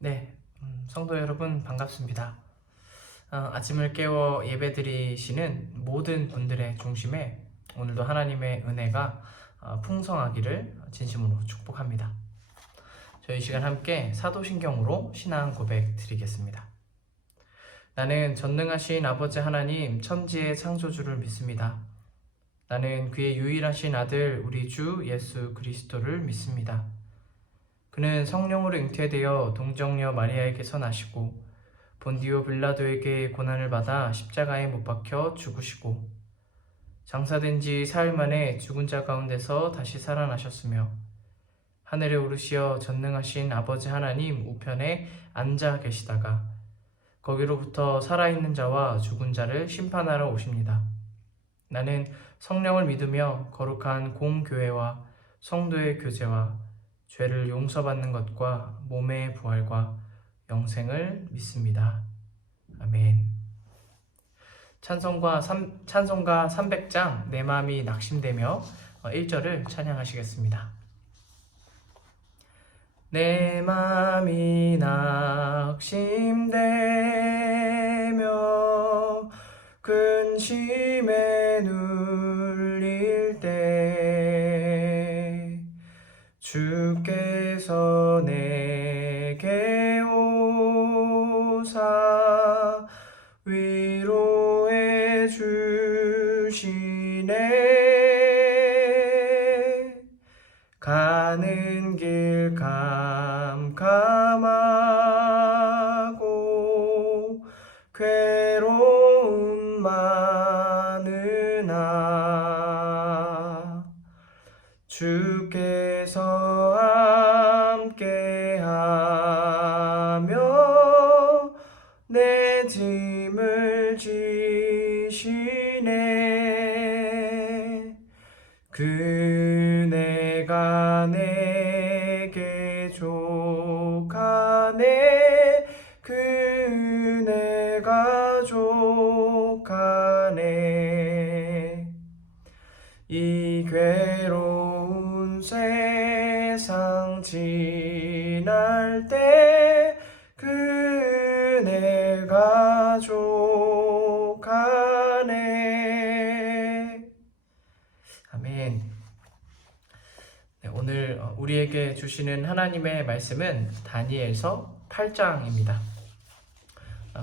네, 성도 여러분 반갑습니다. 아침을 깨워 예배드리시는 모든 분들의 중심에 오늘도 하나님의 은혜가 풍성하기를 진심으로 축복합니다. 저희 시간 함께 사도신경으로 신앙 고백 드리겠습니다. 나는 전능하신 아버지 하나님 천지의 창조주를 믿습니다. 나는 그의 유일하신 아들 우리 주 예수 그리스도를 믿습니다. 그는 성령으로 잉태되어 동정녀 마리아에게서 나시고 본디오 빌라도에게 고난을 받아 십자가에 못 박혀 죽으시고 장사된 지 사흘 만에 죽은 자 가운데서 다시 살아나셨으며 하늘에 오르시어 전능하신 아버지 하나님 우편에 앉아 계시다가 거기로부터 살아있는 자와 죽은 자를 심판하러 오십니다. 나는 성령을 믿으며 거룩한 공교회와 성도의 교제와 죄를 용서받는 것과 몸의 부활과 영생을 믿습니다. 아멘. 찬송가 300장 내 마음이 낙심되며 1절을 찬양하시겠습니다. 내 마음이 낙심되며 근심에 눌릴 때 주께서 내게 오사 위로해 주시네. 가는 길 캄캄하고 괴로움 많으나 주께서 함께하며 내 짐을 지시네. 그네가 내게 족하네. 그네가 족하네. 이 괴로운 세상 지날 때 그네가 족하네. 아멘. 네, 오늘 우리에게 주시는 하나님의 말씀은 다니엘서 8장입니다.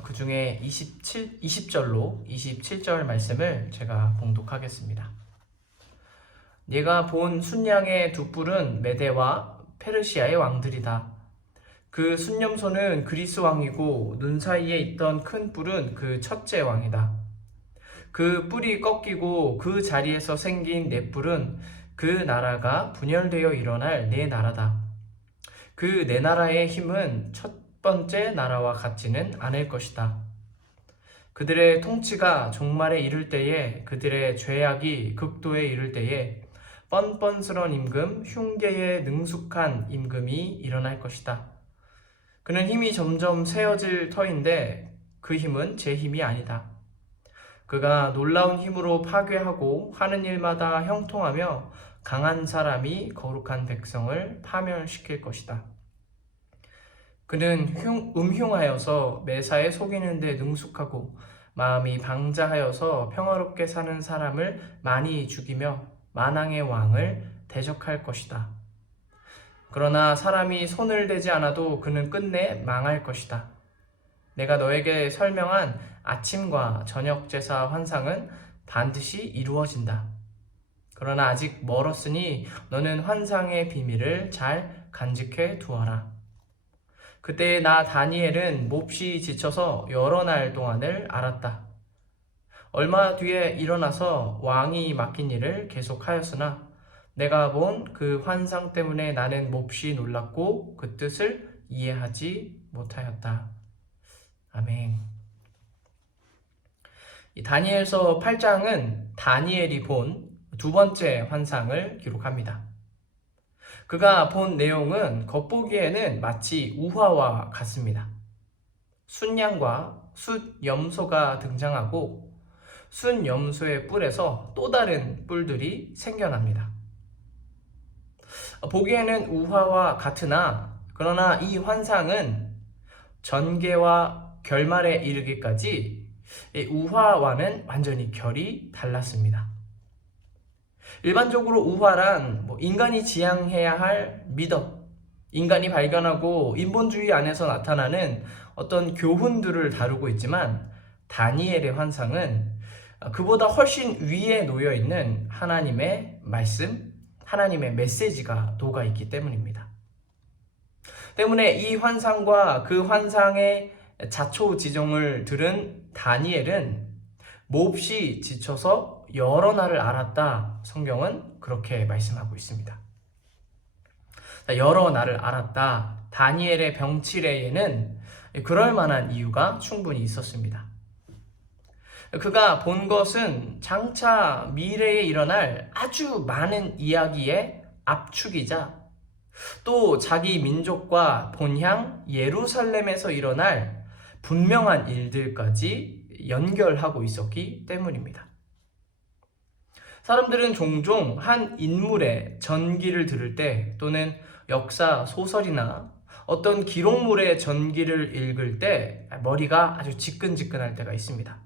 그 중에 20절로 27절 말씀을 제가 봉독하겠습니다. 네가 본 순양의 두 뿔은 메대와 페르시아의 왕들이다. 그 순념소는 그리스 왕이고 눈 사이에 있던 큰 뿔은 그 첫째 왕이다. 그 뿔이 꺾이고 그 자리에서 생긴 네 뿔은 그 나라가 분열되어 일어날 네 나라다. 그 네 나라의 힘은 첫 번째 나라와 같지는 않을 것이다. 그들의 통치가 종말에 이를 때에 그들의 죄악이 극도에 이를 때에 뻔뻔스런 임금, 흉계에 능숙한 임금이 일어날 것이다. 그는 힘이 점점 세어질 터인데 그 힘은 제 힘이 아니다. 그가 놀라운 힘으로 파괴하고 하는 일마다 형통하며 강한 사람이 거룩한 백성을 파멸시킬 것이다. 그는 음흉하여서 매사에 속이는 데 능숙하고 마음이 방자하여서 평화롭게 사는 사람을 많이 죽이며 만왕의 왕을 대적할 것이다. 그러나 사람이 손을 대지 않아도 그는 끝내 망할 것이다. 내가 너에게 설명한 아침과 저녁 제사 환상은 반드시 이루어진다. 그러나 아직 멀었으니 너는 환상의 비밀을 잘 간직해 두어라. 그때 나 다니엘은 몹시 지쳐서 여러 날 동안을 앓았다. 얼마 뒤에 일어나서 왕이 맡긴 일을 계속하였으나 내가 본 그 환상 때문에 나는 몹시 놀랐고 그 뜻을 이해하지 못하였다. 아멘. 이 다니엘서 8장은 다니엘이 본 두 번째 환상을 기록합니다. 그가 본 내용은 겉보기에는 마치 우화와 같습니다. 순양과 숫염소가 등장하고 순염소의 뿔에서 또 다른 뿔들이 생겨납니다. 보기에는 우화와 같으나 그러나 이 환상은 전개와 결말에 이르기까지 이 우화와는 완전히 결이 달랐습니다. 일반적으로 우화란 인간이 지향해야 할 미덕, 인간이 발견하고 인본주의 안에서 나타나는 어떤 교훈들을 다루고 있지만, 다니엘의 환상은 그보다 훨씬 위에 놓여 있는 하나님의 말씀, 하나님의 메시지가 녹아 있기 때문입니다. 때문에 이 환상과 그 환상의 자초지종을 들은 다니엘은 몹시 지쳐서 여러 날을 앓았다. 성경은 그렇게 말씀하고 있습니다. 여러 날을 앓았다. 다니엘의 병치레에는 그럴 만한 이유가 충분히 있었습니다. 그가 본 것은 장차 미래에 일어날 아주 많은 이야기의 압축이자, 또 자기 민족과 본향 예루살렘에서 일어날 분명한 일들까지 연결하고 있었기 때문입니다. 사람들은 종종 한 인물의 전기를 들을 때, 또는 역사 소설이나 어떤 기록물의 전기를 읽을 때 머리가 아주 지끈지끈할 때가 있습니다.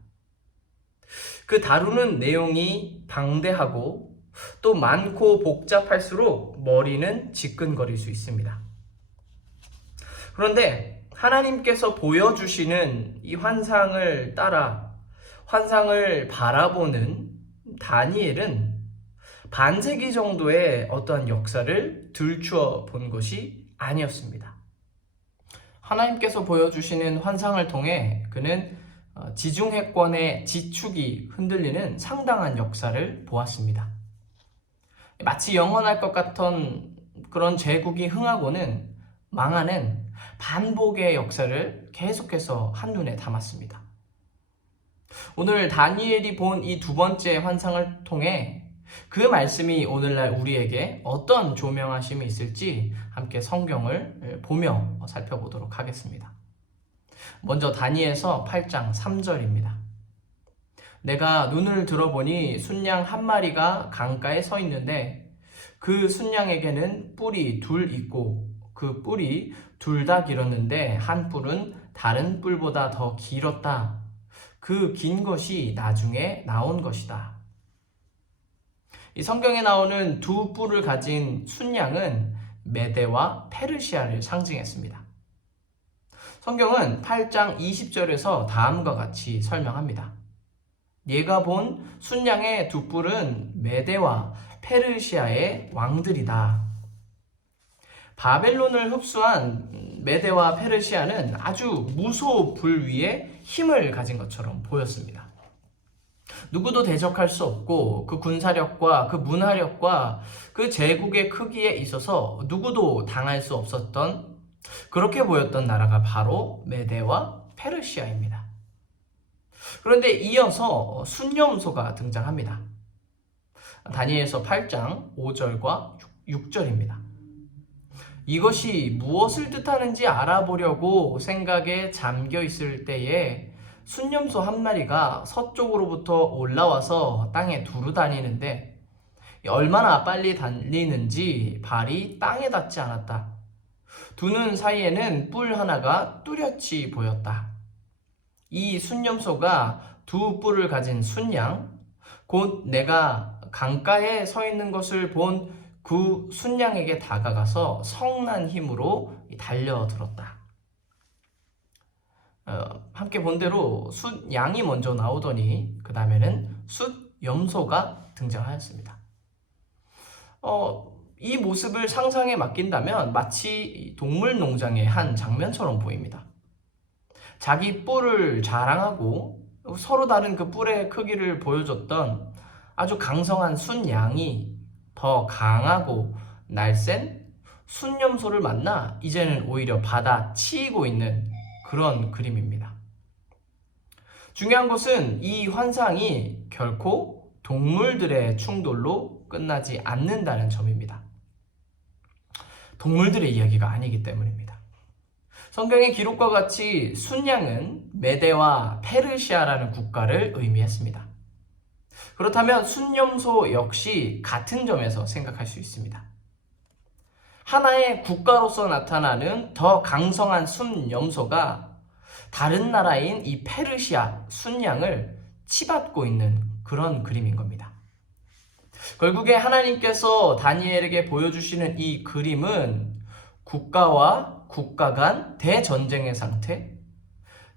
그 다루는 내용이 방대하고 또 많고 복잡할수록 머리는 지끈거릴 수 있습니다. 그런데 하나님께서 보여주시는 이 환상을 따라 환상을 바라보는 다니엘은 반세기 정도의 어떠한 역사를 들추어 본 것이 아니었습니다. 하나님께서 보여주시는 환상을 통해 그는 지중해권의 지축이 흔들리는 상당한 역사를 보았습니다. 마치 영원할 것 같던 그런 제국이 흥하고는 망하는 반복의 역사를 계속해서 한눈에 담았습니다. 오늘 다니엘이 본 이 두 번째 환상을 통해 그 말씀이 오늘날 우리에게 어떤 조명하심이 있을지 함께 성경을 보며 살펴보도록 하겠습니다. 먼저 다니엘서 8장 3절입니다. 내가 눈을 들어보니 순양 한 마리가 강가에 서 있는데 그 순양에게는 뿔이 둘 있고 그 뿔이 둘 다 길었는데 한 뿔은 다른 뿔보다 더 길었다. 그 긴 것이 나중에 나온 것이다. 이 성경에 나오는 두 뿔을 가진 순양은 메대와 페르시아를 상징했습니다. 성경은 8장 20절에서 다음과 같이 설명합니다. 얘가 본 순양의 두 뿔은 메대와 페르시아의 왕들이다. 바벨론을 흡수한 메대와 페르시아는 아주 무소불위의 힘을 가진 것처럼 보였습니다. 누구도 대적할 수 없고 그 군사력과 그 문화력과 그 제국의 크기에 있어서 누구도 당할 수 없었던, 그렇게 보였던 나라가 바로 메대와 페르시아입니다. 그런데 이어서 순념소가 등장합니다. 다니엘서 8장 5절과 6절입니다. 이것이 무엇을 뜻하는지 알아보려고 생각에 잠겨 있을 때에 순념소 한 마리가 서쪽으로부터 올라와서 땅에 두루 다니는데 얼마나 빨리 달리는지 발이 땅에 닿지 않았다. 두는 사이에는 뿔 하나가 뚜렷이 보였다. 이 순념소가 두 뿔을 가진 순양, 곧 내가 강가에 서 있는 것을 본 그 순양에게 다가가서 성난 힘으로 달려들었다. 함께 본 대로 숫양이 먼저 나오더니 그 다음에는 숫염소가 등장하였습니다. 이 모습을 상상에 맡긴다면 마치 동물 농장의 한 장면처럼 보입니다. 자기 뿔을 자랑하고 서로 다른 그 뿔의 크기를 보여줬던 아주 강성한 순양이 더 강하고 날쌘 순염소를 만나 이제는 오히려 받아치이고 있는 그런 그림입니다. 중요한 것은 이 환상이 결코 동물들의 충돌로 끝나지 않는다는 점입니다. 동물들의 이야기가 아니기 때문입니다. 성경의 기록과 같이 순양은 메대와 페르시아라는 국가를 의미했습니다. 그렇다면 순념소 역시 같은 점에서 생각할 수 있습니다. 하나의 국가로서 나타나는 더 강성한 순염소가 다른 나라인 이 페르시아, 순양을 치받고 있는 그런 그림인 겁니다. 결국에 하나님께서 다니엘에게 보여주시는 이 그림은 국가와 국가 간 대전쟁의 상태,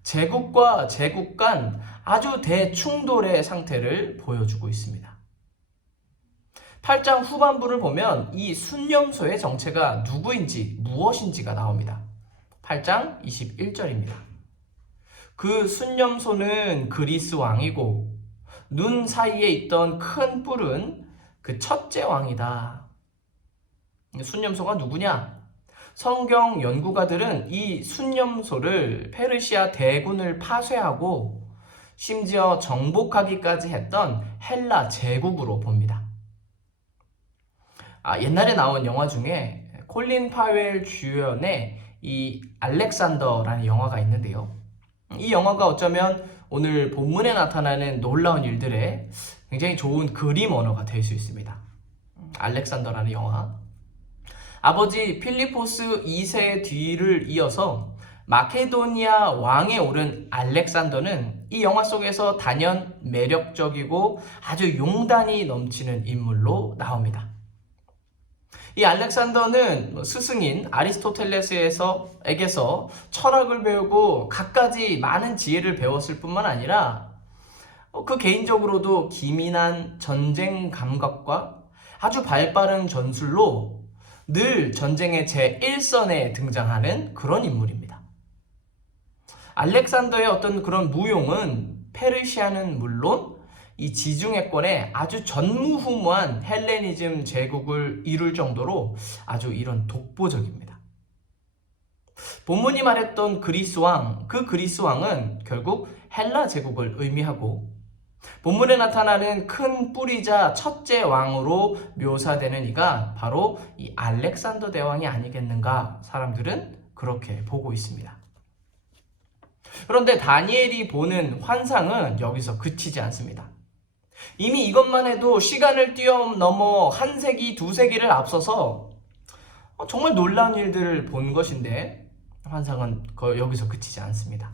제국과 제국 간 아주 대충돌의 상태를 보여주고 있습니다. 8장 후반부를 보면 이 순념소의 정체가 누구인지 무엇인지가 나옵니다. 8장 21절입니다. 그 순념소는 그리스 왕이고 눈 사이에 있던 큰 뿔은 그 첫째 왕이다. 순념소가 누구냐? 성경 연구가들은 이 순념소를 페르시아 대군을 파쇄하고 심지어 정복하기까지 했던 헬라 제국으로 봅니다. 옛날에 나온 영화 중에 콜린 파웰 주연의 이 알렉산더라는 영화가 있는데요. 이 영화가 어쩌면 오늘 본문에 나타나는 놀라운 일들의 굉장히 좋은 그림 언어가 될 수 있습니다. 알렉산더라는 영화. 아버지 필리포스 2세 뒤를 이어서 마케도니아 왕에 오른 알렉산더는 이 영화 속에서 단연 매력적이고 아주 용단이 넘치는 인물로 나옵니다. 이 알렉산더는 스승인 아리스토텔레스에게서 철학을 배우고 갖가지 많은 지혜를 배웠을 뿐만 아니라 그 개인적으로도 기민한 전쟁 감각과 아주 발빠른 전술로 늘 전쟁의 제1선에 등장하는 그런 인물입니다. 알렉산더의 어떤 그런 무용은 페르시아는 물론 이 지중해권에 아주 전무후무한 헬레니즘 제국을 이룰 정도로 아주 이런 독보적입니다. 본문이 말했던 그리스 왕, 그 그리스 왕은 결국 헬라 제국을 의미하고 본문에 나타나는 큰 뿔이자 첫째 왕으로 묘사되는 이가 바로 이 알렉산더 대왕이 아니겠는가 사람들은 그렇게 보고 있습니다. 그런데 다니엘이 보는 환상은 여기서 그치지 않습니다. 이미 이것만 해도 시간을 뛰어넘어 한 세기, 두 세기를 앞서서 정말 놀라운 일들을 본 것인데 환상은 여기서 그치지 않습니다.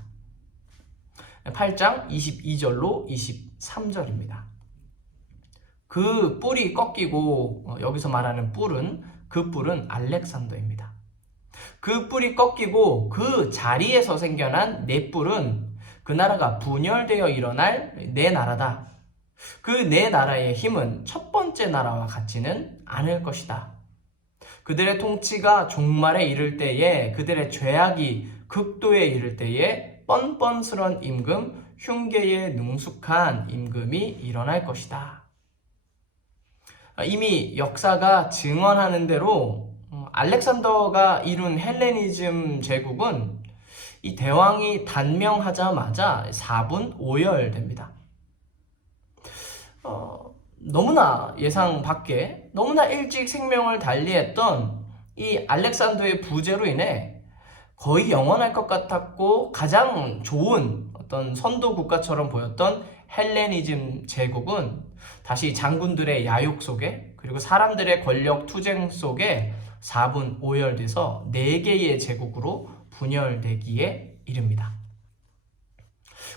8장 22절로 23절입니다. 그 뿔이 꺾이고 여기서 말하는 뿔은 그 뿔은 알렉산더입니다. 그 뿔이 꺾이고 그 자리에서 생겨난 네 뿔은 그 나라가 분열되어 일어날 네 나라다. 그 네 나라의 힘은 첫 번째 나라와 같지는 않을 것이다. 그들의 통치가 종말에 이를 때에 그들의 죄악이 극도에 이를 때에 뻔뻔스런 임금, 흉계에 능숙한 임금이 일어날 것이다. 이미 역사가 증언하는 대로 알렉산더가 이룬 헬레니즘 제국은 이 대왕이 단명하자마자 4분 5열됩니다. 너무나 예상 밖에 너무나 일찍 생명을 달리했던 이 알렉산더의 부재로 인해 거의 영원할 것 같았고 가장 좋은 어떤 선도 국가처럼 보였던 헬레니즘 제국은 다시 장군들의 야욕 속에 그리고 사람들의 권력 투쟁 속에 4분 5열돼서 4개의 제국으로 분열되기에 이릅니다.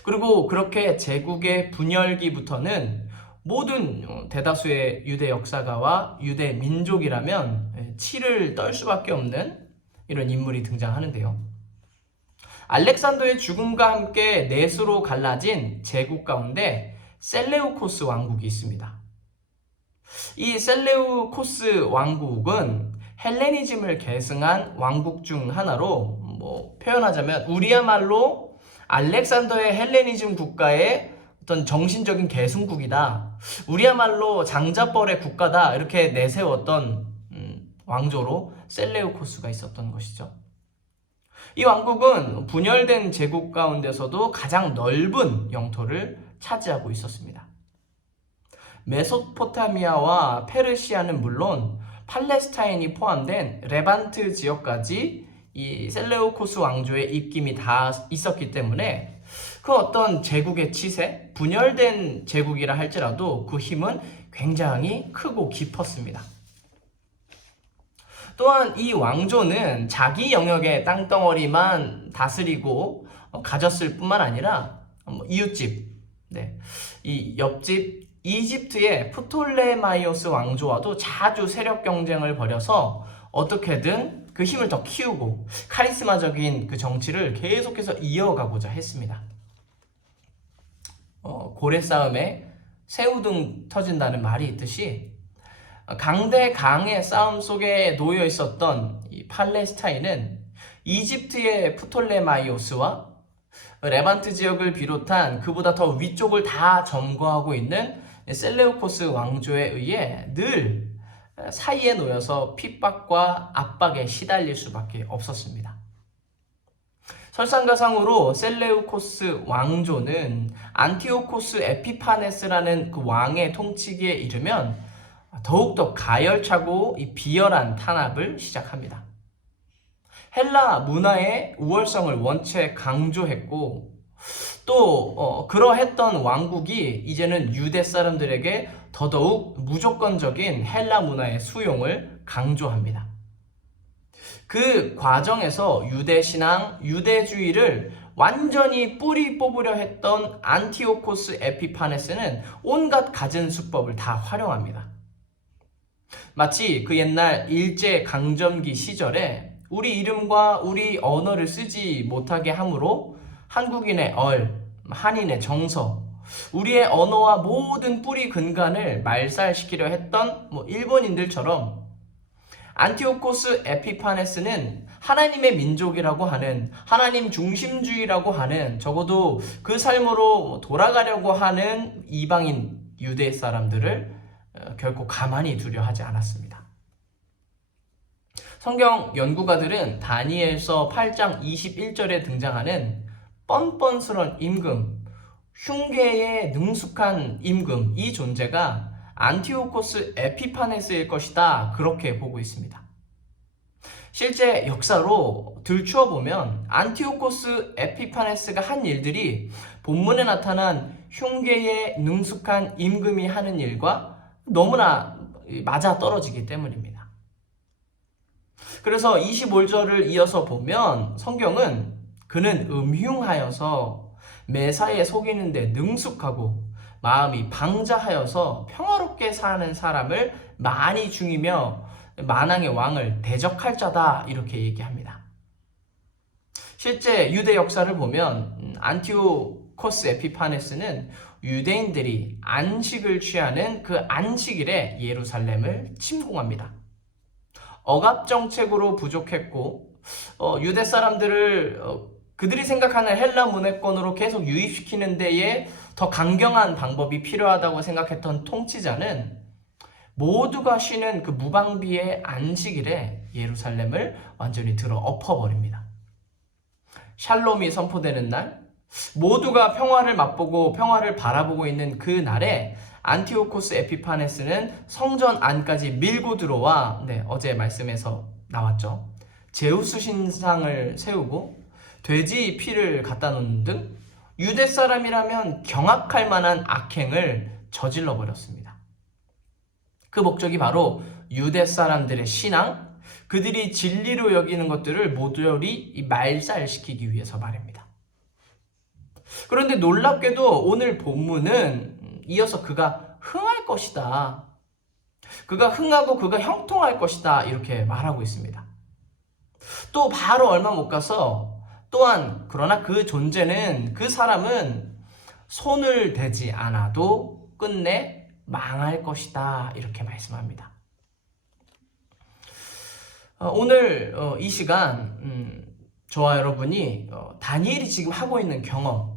그리고 그렇게 제국의 분열기부터는 모든 대다수의 유대 역사가와 유대 민족이라면 치를 떨 수밖에 없는 이런 인물이 등장하는데요. 알렉산더의 죽음과 함께 넷으로 갈라진 제국 가운데 셀레우코스 왕국이 있습니다. 이 셀레우코스 왕국은 헬레니즘을 계승한 왕국 중 하나로 표현하자면 우리야말로 알렉산더의 헬레니즘 국가의 어떤 정신적인 계승국이다. 우리야말로 장자벌의 국가다. 이렇게 내세웠던 왕조로 셀레우코스가 있었던 것이죠. 이 왕국은 분열된 제국 가운데서도 가장 넓은 영토를 차지하고 있었습니다. 메소포타미아와 페르시아는 물론 팔레스타인이 포함된 레반트 지역까지 이 셀레우코스 왕조의 입김이 다 있었기 때문에 그 어떤 제국의 치세, 분열된 제국이라 할지라도 그 힘은 굉장히 크고 깊었습니다. 또한 이 왕조는 자기 영역의 땅덩어리만 다스리고 가졌을 뿐만 아니라 이웃집, 네, 이 옆집 이집트의 프톨레마이오스 왕조와도 자주 세력 경쟁을 벌여서 어떻게든 그 힘을 더 키우고 카리스마적인 그 정치를 계속해서 이어가고자 했습니다. 고래 싸움에 새우등 터진다는 말이 있듯이 강대 강의 싸움 속에 놓여 있었던 이 팔레스타인은 이집트의 프톨레마이오스와 레반트 지역을 비롯한 그보다 더 위쪽을 다 점거하고 있는 셀레우코스 왕조에 의해 늘 사이에 놓여서 핍박과 압박에 시달릴 수밖에 없었습니다. 설상가상으로 셀레우코스 왕조는 안티오코스 에피파네스라는 그 왕의 통치기에 이르면 더욱더 가열차고 비열한 탄압을 시작합니다. 헬라 문화의 우월성을 원체 강조했고 또 그러했던 왕국이 이제는 유대 사람들에게 더더욱 무조건적인 헬라 문화의 수용을 강조합니다. 그 과정에서 유대신앙, 유대주의를 완전히 뿌리 뽑으려 했던 안티오코스 에피파네스는 온갖 갖은 수법을 다 활용합니다. 마치 그 옛날 일제강점기 시절에 우리 이름과 우리 언어를 쓰지 못하게 함으로 한국인의 한인의 정서, 우리의 언어와 모든 뿌리 근간을 말살시키려 했던 일본인들처럼 안티오코스 에피파네스는 하나님의 민족이라고 하는, 하나님 중심주의라고 하는, 적어도 그 삶으로 돌아가려고 하는 이방인 유대 사람들을 결코 가만히 두려 하지 않았습니다. 성경 연구가들은 다니엘서 8장 21절에 등장하는 뻔뻔스런 임금, 흉계에 능숙한 임금, 이 존재가 안티오코스 에피파네스일 것이다, 그렇게 보고 있습니다. 실제 역사로 들추어 보면 안티오코스 에피파네스가 한 일들이 본문에 나타난 흉계에 능숙한 임금이 하는 일과 너무나 맞아 떨어지기 때문입니다. 그래서 25절을 이어서 보면 성경은 그는 음흉하여서 매사에 속이는 데 능숙하고 마음이 방자하여서 평화롭게 사는 사람을 많이 죽이며 만왕의 왕을 대적할 자다, 이렇게 얘기합니다. 실제 유대 역사를 보면 안티오코스 에피파네스는 유대인들이 안식을 취하는 그 안식일에 예루살렘을 침공합니다. 억압 정책으로 부족했고 유대 사람들을 그들이 생각하는 헬라 문화권으로 계속 유입시키는 데에 더 강경한 방법이 필요하다고 생각했던 통치자는 모두가 쉬는 그 무방비의 안식일에 예루살렘을 완전히 들어 엎어버립니다. 샬롬이 선포되는 날, 모두가 평화를 맛보고 평화를 바라보고 있는 그 날에 안티오코스 에피파네스는 성전 안까지 밀고 들어와, 어제 말씀에서 나왔죠, 제우스 신상을 세우고 돼지 피를 갖다 놓는 등 유대 사람이라면 경악할 만한 악행을 저질러 버렸습니다. 그 목적이 바로 유대 사람들의 신앙, 그들이 진리로 여기는 것들을 모조리 말살시키기 위해서 말입니다. 그런데 놀랍게도 오늘 본문은 이어서 그가 흥할 것이다, 그가 흥하고 그가 형통할 것이다, 이렇게 말하고 있습니다. 또 바로 얼마 못 가서 또한 그러나 그 존재는, 그 사람은 손을 대지 않아도 끝내 망할 것이다, 이렇게 말씀합니다. 오늘 이 시간 저와 여러분이 다니엘이 지금 하고 있는 경험,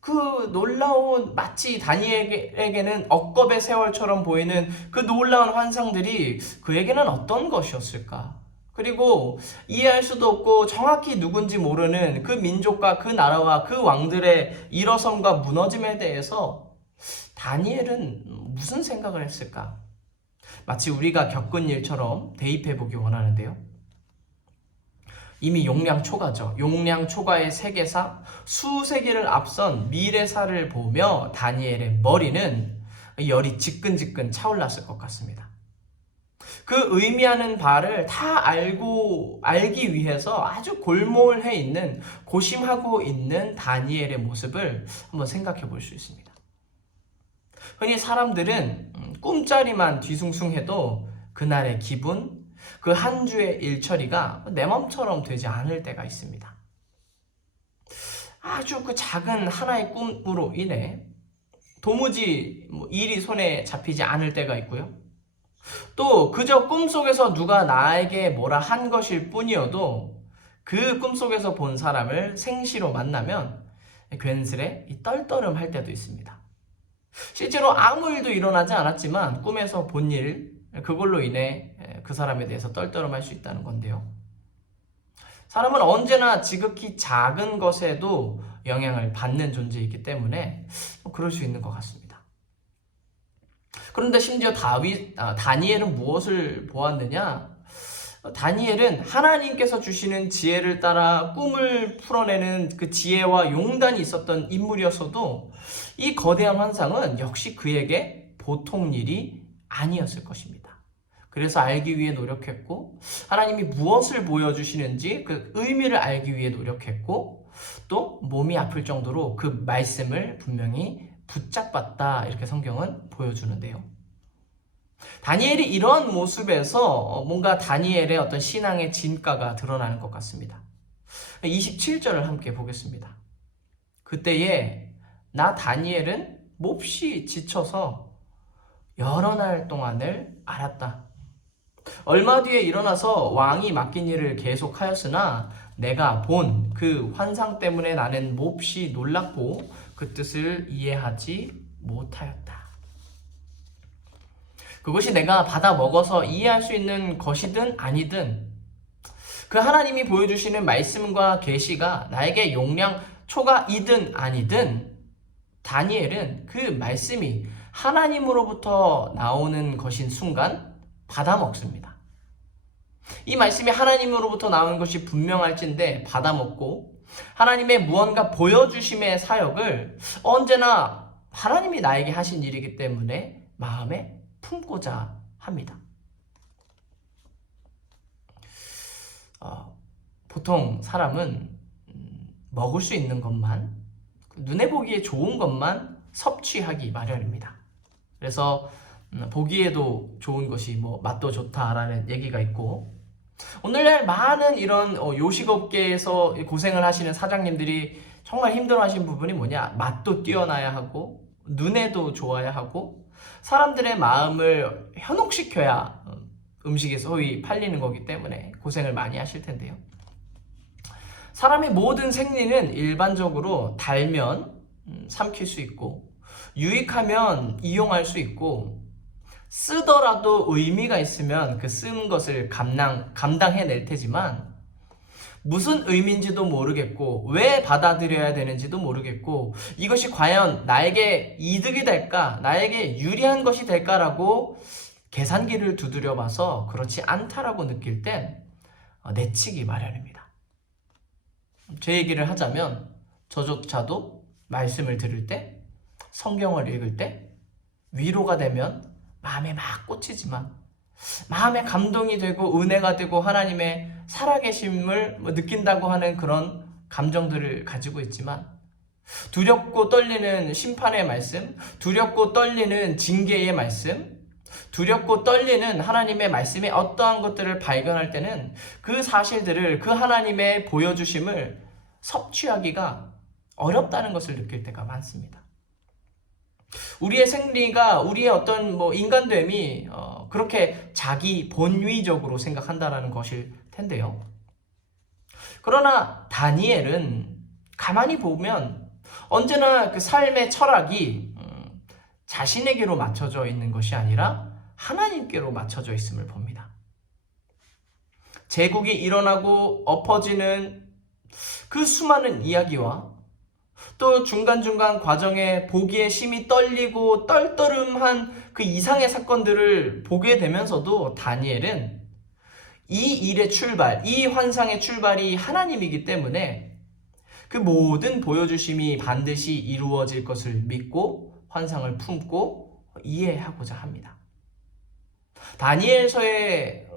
그 놀라운, 마치 다니엘에게는 억겁의 세월처럼 보이는 그 놀라운 환상들이 그에게는 어떤 것이었을까? 그리고 이해할 수도 없고 정확히 누군지 모르는 그 민족과 그 나라와 그 왕들의 일어섬과 무너짐에 대해서 다니엘은 무슨 생각을 했을까? 마치 우리가 겪은 일처럼 대입해보기 원하는데요. 이미 용량초가죠. 용량초가의 세계사, 수세기를 앞선 미래사를 보며 다니엘의 머리는 열이 지끈지끈 차올랐을 것 같습니다. 그 의미하는 바를 다 알기 위해서 아주 골몰해 있는, 고심하고 있는 다니엘의 모습을 한번 생각해 볼 수 있습니다. 흔히 사람들은 꿈자리만 뒤숭숭해도 그날의 기분, 그 한 주의 일처리가 내 맘처럼 되지 않을 때가 있습니다. 아주 그 작은 하나의 꿈으로 인해 도무지 일이 손에 잡히지 않을 때가 있고요. 또 그저 꿈속에서 누가 나에게 뭐라 한 것일 뿐이어도 그 꿈속에서 본 사람을 생시로 만나면 괜스레 떨떠름할 때도 있습니다. 실제로 아무 일도 일어나지 않았지만 꿈에서 본 일, 그걸로 인해 그 사람에 대해서 떨떠름할 수 있다는 건데요. 사람은 언제나 지극히 작은 것에도 영향을 받는 존재이기 때문에 그럴 수 있는 것 같습니다. 그런데 심지어 다니엘은 무엇을 보았느냐? 다니엘은 하나님께서 주시는 지혜를 따라 꿈을 풀어내는 그 지혜와 용단이 있었던 인물이었어도 이 거대한 환상은 역시 그에게 보통 일이 아니었을 것입니다. 그래서 알기 위해 노력했고, 하나님이 무엇을 보여주시는지 그 의미를 알기 위해 노력했고, 또 몸이 아플 정도로 그 말씀을 분명히 붙잡았다, 이렇게 성경은 보여주는데요. 다니엘이 이런 모습에서 뭔가 다니엘의 어떤 신앙의 진가가 드러나는 것 같습니다. 27절을 함께 보겠습니다. 그때에 나 다니엘은 몹시 지쳐서 여러 날 동안을 앓았다. 얼마 뒤에 일어나서 왕이 맡긴 일을 계속하였으나 내가 본 그 환상 때문에 나는 몹시 놀랍고 그 뜻을 이해하지 못하였다. 그것이 내가 받아 먹어서 이해할 수 있는 것이든 아니든 그 하나님이 보여주시는 말씀과 계시가 나에게 용량 초과이든 아니든 다니엘은 그 말씀이 하나님으로부터 나오는 것인 순간 받아 먹습니다. 이 말씀이 하나님으로부터 나오는 것이 분명할진데 받아 먹고 하나님의 무언가 보여주심의 사역을 언제나 하나님이 나에게 하신 일이기 때문에 마음에 품고자 합니다. 보통 사람은 먹을 수 있는 것만, 눈에 보기에 좋은 것만 섭취하기 마련입니다. 그래서 보기에도 좋은 것이 맛도 좋다라는 얘기가 있고, 오늘날 많은 이런 요식업계에서 고생을 하시는 사장님들이 정말 힘들어하시는 부분이 뭐냐? 맛도 뛰어나야 하고 눈에도 좋아야 하고 사람들의 마음을 현혹시켜야 음식이 소위 팔리는 거기 때문에 고생을 많이 하실 텐데요. 사람의 모든 생리는 일반적으로 달면 삼킬 수 있고 유익하면 이용할 수 있고 쓰더라도 의미가 있으면 그 쓴 것을 감당해낼 테지만 무슨 의미인지도 모르겠고 왜 받아들여야 되는지도 모르겠고 이것이 과연 나에게 이득이 될까, 나에게 유리한 것이 될까라고 계산기를 두드려 봐서 그렇지 않다라고 느낄 땐 내치기 마련입니다. 제 얘기를 하자면 저조차도 말씀을 들을 때, 성경을 읽을 때 위로가 되면 마음에 막 꽂히지만 마음에 감동이 되고 은혜가 되고 하나님의 살아계심을 느낀다고 하는 그런 감정들을 가지고 있지만 두렵고 떨리는 심판의 말씀, 두렵고 떨리는 징계의 말씀, 두렵고 떨리는 하나님의 말씀의 어떠한 것들을 발견할 때는 그 사실들을, 그 하나님의 보여주심을 섭취하기가 어렵다는 것을 느낄 때가 많습니다. 우리의 생리가, 우리의 어떤 인간됨이 그렇게 자기 본위적으로 생각한다는 것일 텐데요. 그러나 다니엘은 가만히 보면 언제나 그 삶의 철학이 자신에게로 맞춰져 있는 것이 아니라 하나님께로 맞춰져 있음을 봅니다. 제국이 일어나고 엎어지는 그 수많은 이야기와 또 중간중간 과정에 보기에 심히 떨리고 떨떠름한 그 이상의 사건들을 보게 되면서도 다니엘은 이 일의 출발, 이 환상의 출발이 하나님이기 때문에 그 모든 보여주심이 반드시 이루어질 것을 믿고 환상을 품고 이해하고자 합니다. 다니엘서의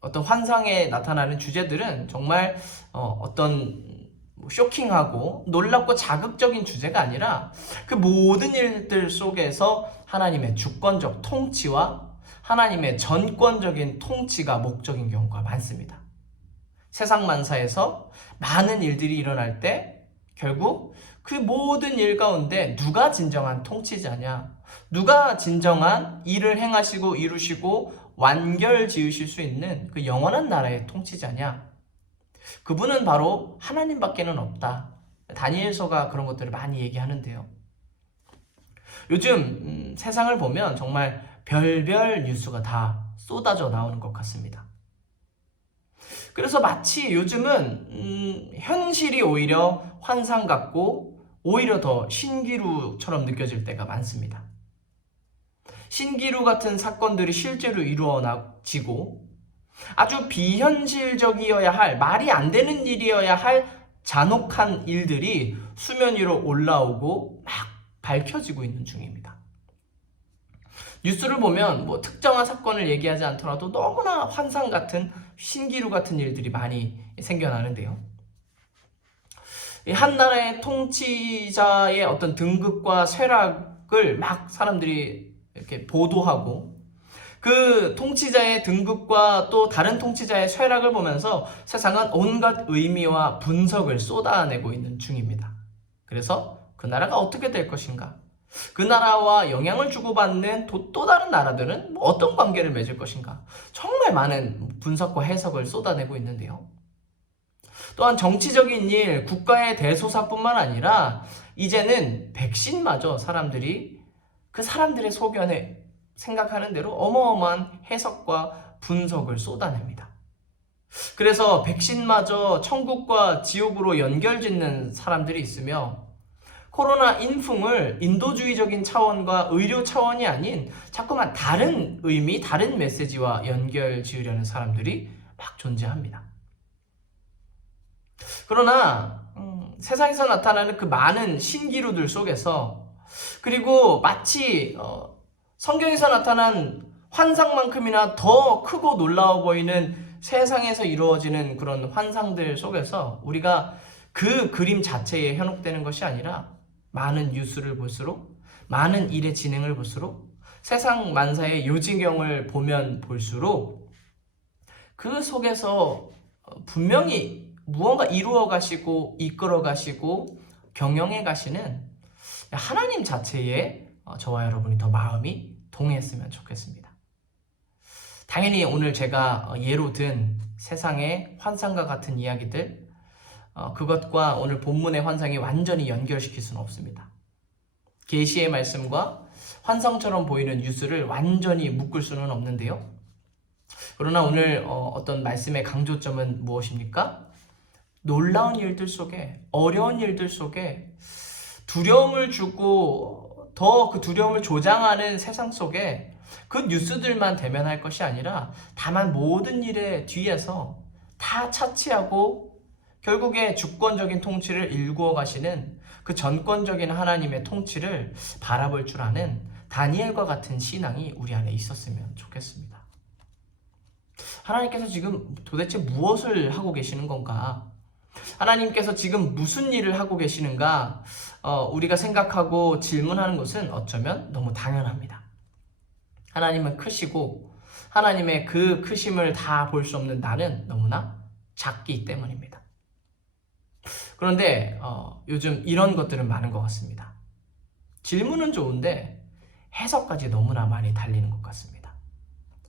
어떤 환상에 나타나는 주제들은 정말 어떤 쇼킹하고 놀랍고 자극적인 주제가 아니라 그 모든 일들 속에서 하나님의 주권적 통치와 하나님의 전권적인 통치가 목적인 경우가 많습니다. 세상 만사에서 많은 일들이 일어날 때 결국 그 모든 일 가운데 누가 진정한 통치자냐, 누가 진정한 일을 행하시고 이루시고 완결 지으실 수 있는 그 영원한 나라의 통치자냐, 그분은 바로 하나님밖에는 없다. 다니엘서가 그런 것들을 많이 얘기하는데요. 요즘 세상을 보면 정말 별별 뉴스가 다 쏟아져 나오는 것 같습니다. 그래서 마치 요즘은 현실이 오히려 환상 같고 오히려 더 신기루처럼 느껴질 때가 많습니다. 신기루 같은 사건들이 실제로 이루어지고 아주 비현실적이어야 할, 말이 안 되는 일이어야 할 잔혹한 일들이 수면 위로 올라오고 막 밝혀지고 있는 중입니다. 뉴스를 보면 뭐 특정한 사건을 얘기하지 않더라도 너무나 환상 같은 신기루 같은 일들이 많이 생겨나는데요. 한 나라의 통치자의 어떤 등극과 쇠락을 막 사람들이 이렇게 보도하고 그 통치자의 등극과 또 다른 통치자의 쇠락을 보면서 세상은 온갖 의미와 분석을 쏟아내고 있는 중입니다. 그래서 그 나라가 어떻게 될 것인가? 그 나라와 영향을 주고받는 또 다른 나라들은 어떤 관계를 맺을 것인가? 정말 많은 분석과 해석을 쏟아내고 있는데요. 또한 정치적인 일, 국가의 대소사뿐만 아니라 이제는 백신마저 사람들이 그 사람들의 소견에 생각하는 대로 어마어마한 해석과 분석을 쏟아냅니다. 그래서 백신마저 천국과 지옥으로 연결짓는 사람들이 있으며 코로나 인풍을 인도주의적인 차원과 의료 차원이 아닌 자꾸만 다른 의미, 다른 메시지와 연결 지으려는 사람들이 막 존재합니다. 그러나 세상에서 나타나는 그 많은 신기루들 속에서 그리고 마치 성경에서 나타난 환상만큼이나 더 크고 놀라워 보이는 세상에서 이루어지는 그런 환상들 속에서 우리가 그 그림 자체에 현혹되는 것이 아니라 많은 뉴스를 볼수록, 많은 일의 진행을 볼수록, 세상 만사의 요지경을 보면 볼수록 그 속에서 분명히 무언가 이루어 가시고 이끌어 가시고 경영해 가시는 하나님 자체에 저와 여러분이 더 마음이 동했으면 좋겠습니다. 당연히 오늘 제가 예로 든 세상의 환상과 같은 이야기들, 그것과 오늘 본문의 환상이 완전히 연결시킬 수는 없습니다. 계시의 말씀과 환상처럼 보이는 뉴스를 완전히 묶을 수는 없는데요. 그러나 오늘 어떤 말씀의 강조점은 무엇입니까? 놀라운 일들 속에, 어려운 일들 속에 두려움을 주고 더 그 두려움을 조장하는 세상 속에 그 뉴스들만 대면할 것이 아니라 다만 모든 일의 뒤에서 다 차치하고 결국에 주권적인 통치를 일구어 가시는 그 전권적인 하나님의 통치를 바라볼 줄 아는 다니엘과 같은 신앙이 우리 안에 있었으면 좋겠습니다. 하나님께서 지금 도대체 무엇을 하고 계시는 건가? 하나님께서 지금 무슨 일을 하고 계시는가? 우리가 생각하고 질문하는 것은 어쩌면 너무 당연합니다. 하나님은 크시고 하나님의 그 크심을 다 볼 수 없는 나는 너무나 작기 때문입니다. 그런데 요즘 이런 것들은 많은 것 같습니다. 질문은 좋은데 해석까지 너무나 많이 달리는 것 같습니다.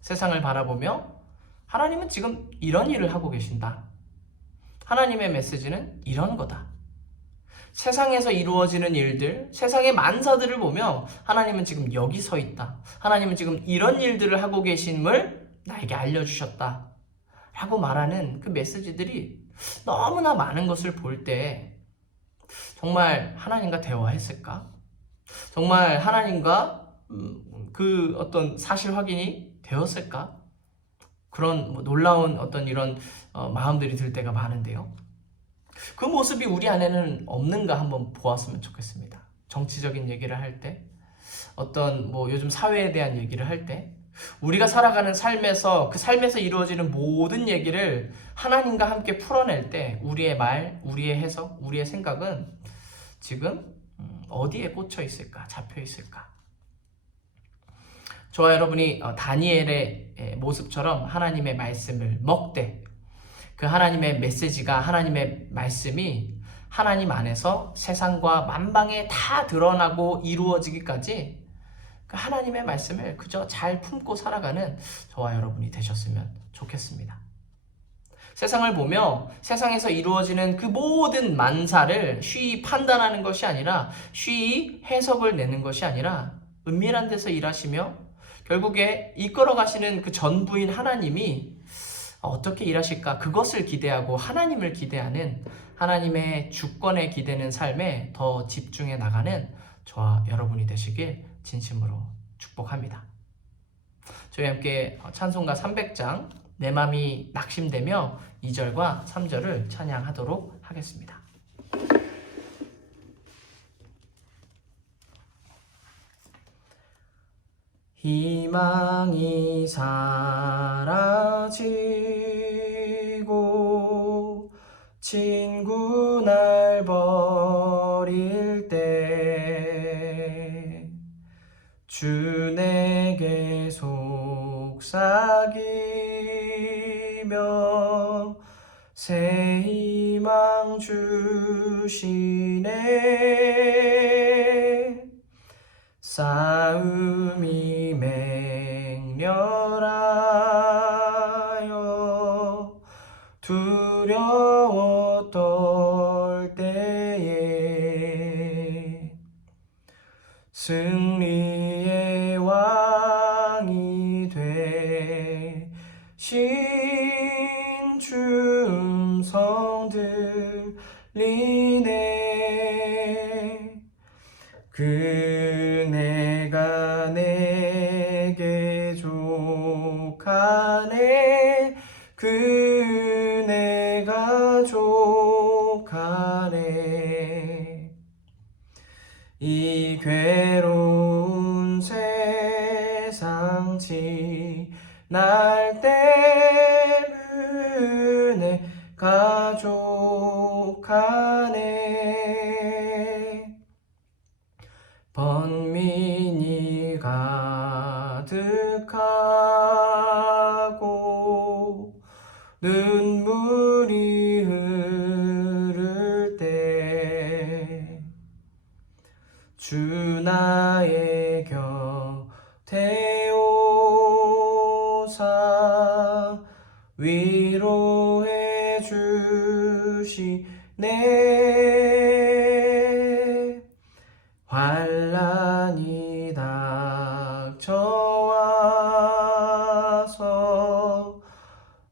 세상을 바라보며 하나님은 지금 이런 일을 하고 계신다. 하나님의 메시지는 이런 거다. 세상에서 이루어지는 일들, 세상의 만사들을 보며 하나님은 지금 여기 서 있다. 하나님은 지금 이런 일들을 하고 계심을 나에게 알려주셨다. 라고 말하는 그 메시지들이 너무나 많은 것을 볼 때 정말 하나님과 대화했을까? 정말 하나님과 그 어떤 사실 확인이 되었을까? 그런 놀라운 어떤 이런 마음들이 들 때가 많은데요. 그 모습이 우리 안에는 없는가 한번 보았으면 좋겠습니다. 정치적인 얘기를 할 때, 어떤 요즘 사회에 대한 얘기를 할 때, 우리가 살아가는 삶에서 그 삶에서 이루어지는 모든 얘기를 하나님과 함께 풀어낼 때 우리의 말, 우리의 해석, 우리의 생각은 지금 어디에 꽂혀 있을까? 잡혀 있을까? 저와 여러분이 다니엘의 모습처럼 하나님의 말씀을 먹되 그 하나님의 메시지가 하나님의 말씀이 하나님 안에서 세상과 만방에 다 드러나고 이루어지기까지 그 하나님의 말씀을 그저 잘 품고 살아가는 저와 여러분이 되셨으면 좋겠습니다. 세상을 보며 세상에서 이루어지는 그 모든 만사를 쉬이 판단하는 것이 아니라 쉬이 해석을 내는 것이 아니라 은밀한 데서 일하시며 결국에 이끌어 가시는 그 전부인 하나님이 어떻게 일하실까 그것을 기대하고 하나님을 기대하는 하나님의 주권에 기대는 삶에 더 집중해 나가는 저와 여러분이 되시길 진심으로 축복합니다. 저희 함께 찬송가 300장 내 맘이 낙심되며 2절과 3절을 찬양하도록 하겠습니다. 희망이 사라지고 친구 날 버릴 때 주 내게 속삭이며 새 희망 주시네. 싸움이 맹렬하여 두려워 떨 때에 승리의 왕이 되신 주 음성 들리네. 그네가 내게 족하네. 그네가 족하네. 이 괴로운 세상 지날 때 그네가 족하네. 번민이 가득하고 눈물이 흐를 때 주 나의 곁에 오사 위로해 주시네. 환난이 닥쳐와서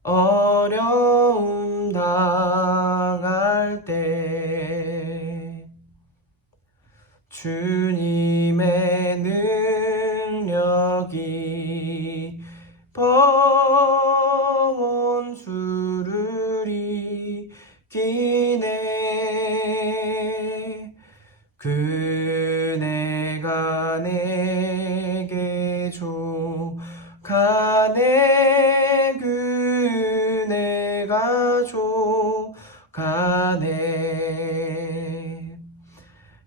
어려움 당할 때 주님의 능력이 원수를 이기네. 그네가 내게 족하네. 그네가 족하네.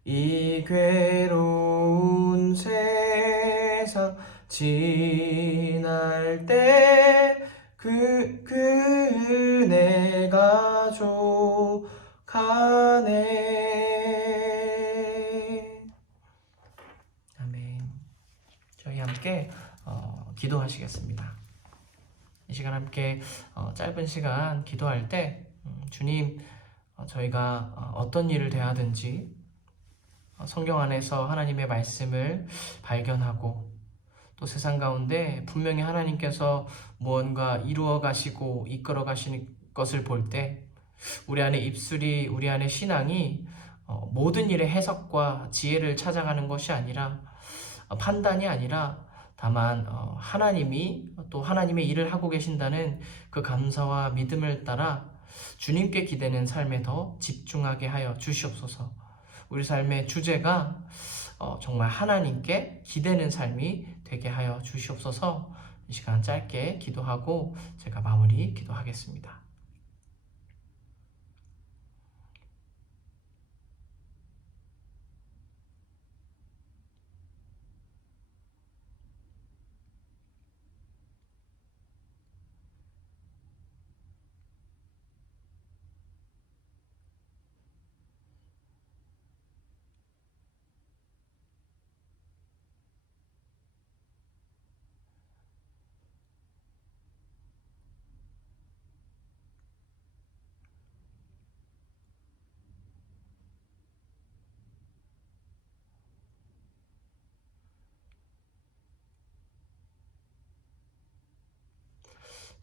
이 괴로운 세상 지날 때 그네가 족하네. 아멘. 저희 함께 기도하시겠습니다. 이 시간 함께 짧은 시간 기도할 때 주님, 저희가 어떤 일을 대하든지 성경 안에서 하나님의 말씀을 발견하고 또 세상 가운데 분명히 하나님께서 무언가 이루어 가시고 이끌어 가시는 것을 볼 때 우리 안에 입술이, 우리 안에 신앙이 모든 일의 해석과 지혜를 찾아가는 것이 아니라 판단이 아니라 다만 하나님이 또 하나님의 일을 하고 계신다는 그 감사와 믿음을 따라 주님께 기대는 삶에 더 집중하게 하여 주시옵소서. 우리 삶의 주제가 정말 하나님께 기대는 삶이 되게 하여 주시옵소서. 이 시간 짧게 기도하고 제가 마무리 기도하겠습니다.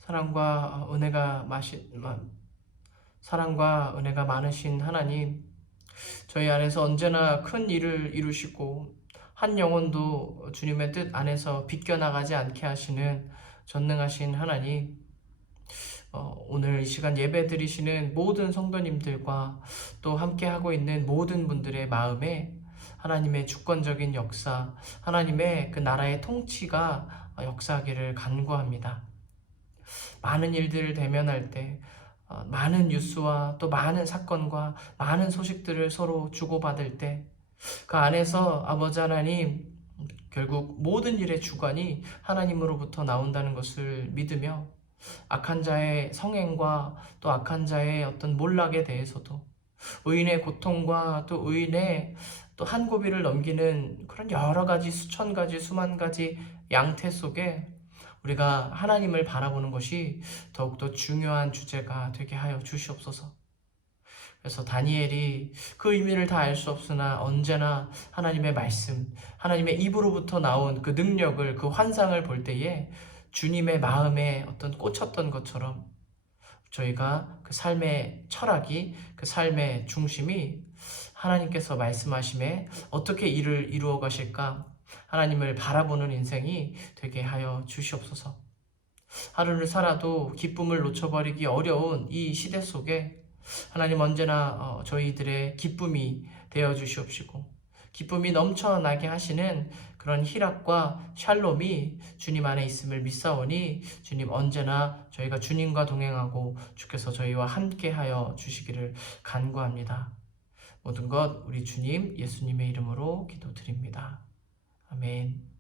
사랑과 은혜가 사랑과 은혜가 많으신 하나님, 저희 안에서 언제나 큰 일을 이루시고 한 영혼도 주님의 뜻 안에서 비껴나가지 않게 하시는 전능하신 하나님, 오늘 이 시간 예배 드리시는 모든 성도님들과 또 함께하고 있는 모든 분들의 마음에 하나님의 주권적인 역사, 하나님의 그 나라의 통치가 역사하기를 간구합니다. 많은 일들을 대면할 때 많은 뉴스와 또 많은 사건과 많은 소식들을 서로 주고받을 때 그 안에서 아버지 하나님, 결국 모든 일의 주관이 하나님으로부터 나온다는 것을 믿으며 악한 자의 성행과 또 악한 자의 어떤 몰락에 대해서도 의인의 고통과 또 의인의 또 한 고비를 넘기는 그런 여러 가지 수천 가지 수만 가지 양태 속에 우리가 하나님을 바라보는 것이 더욱더 중요한 주제가 되게 하여 주시옵소서. 그래서 다니엘이 그 의미를 다 알 수 없으나 언제나 하나님의 말씀, 하나님의 입으로부터 나온 그 능력을, 그 환상을 볼 때에 주님의 마음에 어떤 꽂혔던 것처럼 저희가 그 삶의 철학이, 그 삶의 중심이 하나님께서 말씀하심에 어떻게 일을 이루어 가실까? 하나님을 바라보는 인생이 되게 하여 주시옵소서. 하루를 살아도 기쁨을 놓쳐버리기 어려운 이 시대 속에 하나님 언제나 저희들의 기쁨이 되어 주시옵시고 기쁨이 넘쳐나게 하시는 그런 희락과 샬롬이 주님 안에 있음을 믿사오니 주님 언제나 저희가 주님과 동행하고 주께서 저희와 함께하여 주시기를 간구합니다. 모든 것 우리 주님 예수님의 이름으로 기도드립니다. 아멘.